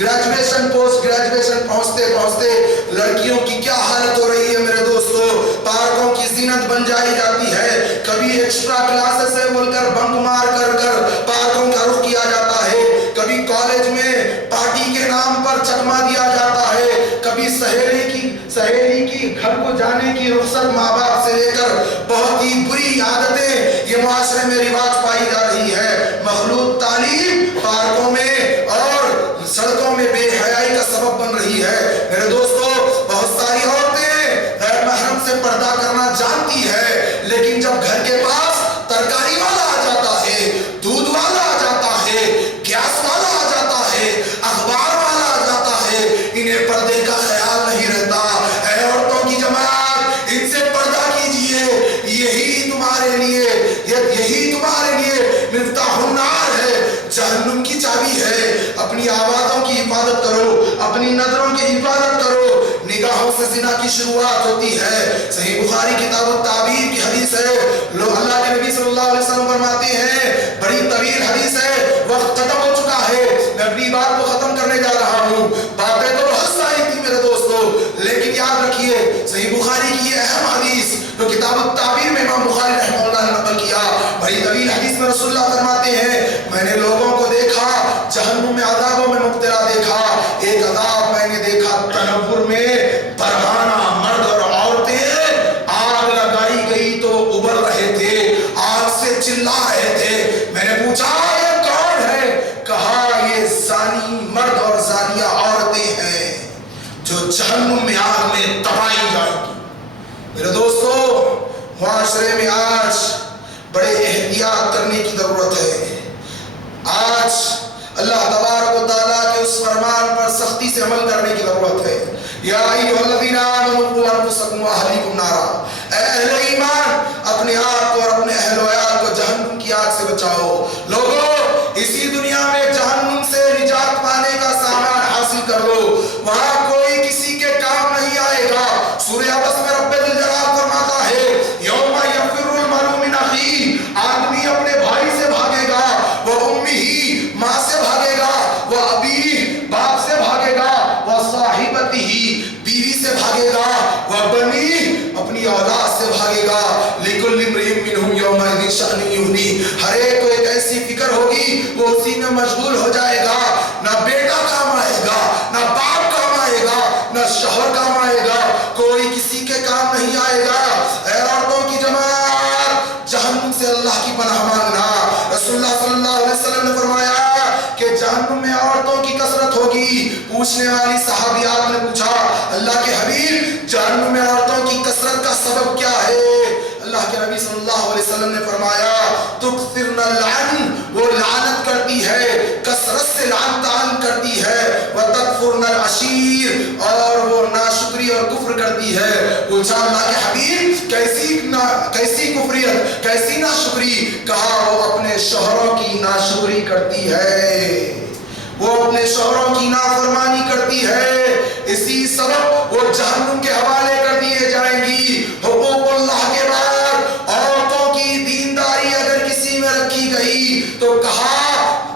گریجویشن پوسٹ گریجویشن پہنچتے پہنچتے لڑکیوں کی کیا حالت ہو رہی ہے میرے دوستو. پارکوں کی زینت بن جائی جاتی ہے, کبھی ایکسٹرا کلاسز سے بول کر بنک مار کر پارکوں کا رخ کیا جاتا ہے, کبھی کالج میں پارٹی کے نام پر چکما دیا جاتا ہے, کبھی سہیلی کی گھر کو جانے کی رخصت ماں باپ سے لے کر بہت ہی بری عادتیں یہ معاشرے میں رواج پائی جا رہی ہے. مخلوط تعلیم پارکوں میں اور سڑکوں میں بے حیائی کا سبب بن رہی ہے. میرے دوستو, بہت ساری عورتیں غیر محرم سے پردہ کرنا جانتی ہے, لیکن جب گھر کے پاس ترکاری والا آ جاتا ہے, دودھ والا آ جاتا ہے, گیس والا آ جاتا ہے, اخبار والا آ جاتا ہے, انہیں پردے کا خیال نہیں رہتا. اے عورتوں کی جماعت, ان سے پردہ کیجئے, یہی تمہارے لیے مفتاح النار ہے, جہنم کی چابی ہے. اپنی آوازوں کی حفاظت کرو, اپنی نظروں کی حفاظت کرو. نگاہوں سے زنا کی شروعات ہوتی ہے. صحیح بخاری کتاب التعبیر کی حدیث ہے, لوگ اللہ کے نبی صلی اللہ علیہ وسلم فرماتے ہیں, بڑی طویل حدیث ہے, وقت ختم ہو چکا ہے, میں اپنی بات کو ختم کرنے جا رہا ہوں. باتیں تو بہت ساری تھی میرے دوستو, لیکن یاد رکھیے صحیح بخاری کی یہ اہم حدیث جو کتاب التعبیر میں امام بخاری رحمہ اللہ نے نقل کیا, بڑی طویل حدیث میں رسول اللہ فرماتے ہیں, میں نے لوگوں کو دیکھا جہنم میں عذابوں میں مبتلا دیکھا. ایک عذاب میں نے دیکھا تنور میں پروانہ مرد اور عورتیں, آگ لگائی گئی تو ابل رہے تھے, آگ سے چلا رہے تھے. میں نے پوچھا یہ کون ہے؟ کہا یہ زانی مرد اور زانیہ عورتیں ہیں جو جہنم میں آگ میں دبائی جائیں گی. میرے دوستو, معاشرے میں آج بڑے احتیاط کرنے کی ضرورت ہے. آج اللہ تبارک و تعالیٰ کے اس فرمان پر سختی سے عمل کرنے کی ضرورت ہے. یا ایھا الذین آمنوا قوا انفسکم واہلیکم نارا, اے اہل ایمان, اپنے آپ کو اور اپنے اہل و عیال کو جہنم کی آگ سے بچاؤ. لوگوں, اسی دنیا میں جہنم سے نجات پانے کا سامان حاصل کر لو, وہاں کوئی کسی کے کام نہیں آئے گا. سورہ عبس میں رب ذوالجلال فرماتا ہے, یوم یفر المرء من اخیہ, آدمی اپنے بھائی سے بھاگے گا, وہ امہ ماں سے بھاگے گا, وہ ابی باپ سے بھاگے گا, وہ صاحبتہ بیوی سے بھاگے گا, وہ بنی اپنی اولاد سے بھاگے گا. لکل امرئ منہم یومئذ شأن یغنیہ, ہر ایک کو ایک ایسی فکر ہوگی وہ اسی میں مشغول ہو جائے گا. نہ بیٹا کام آئے گا, نہ باپ کام آئے گا, نہ شوہر کام آئے گا, کوئی کسی کے کام نہیں آئے گا. اے عورتوں کی جماعت, جہنم سے اللہ کی پناہ مانگنا. رسول اللہ صلی اللہ علیہ وسلم نے فرمایا کہ جہنم میں عورتوں کی کثرت ہوگی. پوچھنے والی صحابیات نے پوچھا, اللہ کے حبیب, جہنم میں عورتوں کی کثرت کا سبب کیا ہے؟ اللہ کے نبی صلی اللہ علیہ وسلم نے فرمایا, تکثرن اللعن, وہ لعنت کرتی ہے, کثرت سے لعن تعان کرتی ہے, وتکفرن العشیر, اور وہ ناشکری اور کفر کرتی ہے. پوچھا اللہ کے حبیب, کیسی کفریت, کیسی ناشکری؟ کہا وہ اپنے شوہروں کی ناشکری کرتی ہے, وہ اپنے شوہروں کی نافرمانی کرتی ہے, اسی سبب وہ جہنم کے حوالے کر دیے جائیں گی. حقوق اللہ کے بعد عورتوں کی دینداری اگر کسی میں رکھی گئی تو کہا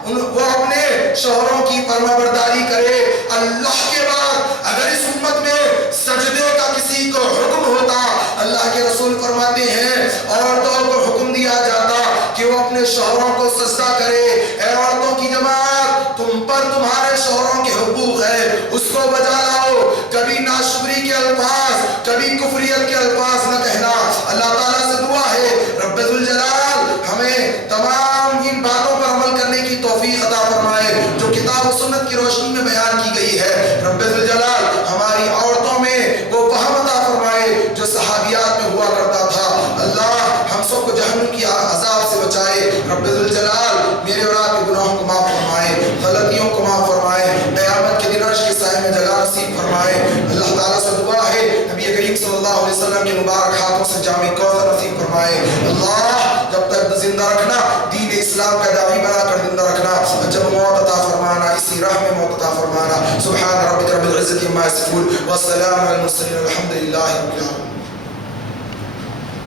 وہ اپنے شوہروں کی فرمانبرداری کرے. اللہ کے بعد اگر اس امت میں سجدے کا کسی کو حکم ہوتا, اللہ کے رسول فرماتے ہیں عورتوں کو حکم دیا جاتا کہ وہ اپنے شوہروں کو سجدہ کرے. اے عورتوں کی جماعت, تم پر تمہارے شوہروں کے حقوق ہے, اس کو بجا لاؤ. کبھی ناشکری کے الفاظ, کبھی کفریت کے الفاظ نہ کہنا. اللہ تعالیٰ سے دعا ہے رب ذوالجلال ہمیں تمام ان باتوں پر عمل کرنے کی توفیق عطا فرمائے جو کتاب و سنت کی روشنی میں بیان کی گئی ہے. رب ذوالجلال ہماری عورتوں میں وہ فہم عطا فرمائے جو صحابیات میں ہوا کرتا تھا. اللہ ہم سب کو جہنم کی عذاب سے بچائے. رب ذوالجلال میرے اور آپ کے گناہوں کو معاف فرمائے, غلطیوں کو معاف فرمائے, قیامت کے دن عرش کے سائے میں جگہ نصیب فرمائے. اللہ تعالیٰ سے دعا ہے نبی کریم صلی اللہ علیہ وسلم کے مبارک ہاتھوں سے جامع کوثر نصیب فرمائے. اللہ جب تک زندہ رکھنا, دین اسلام کا داعی بنا کر زندہ رکھنا. جب موت عطا فرمانا اسی راہ میں موت عطا فرمانا. سبحان ربک رب العزت عما یصفون والسلام علی المرسلین والحمد للہ رب العالمین.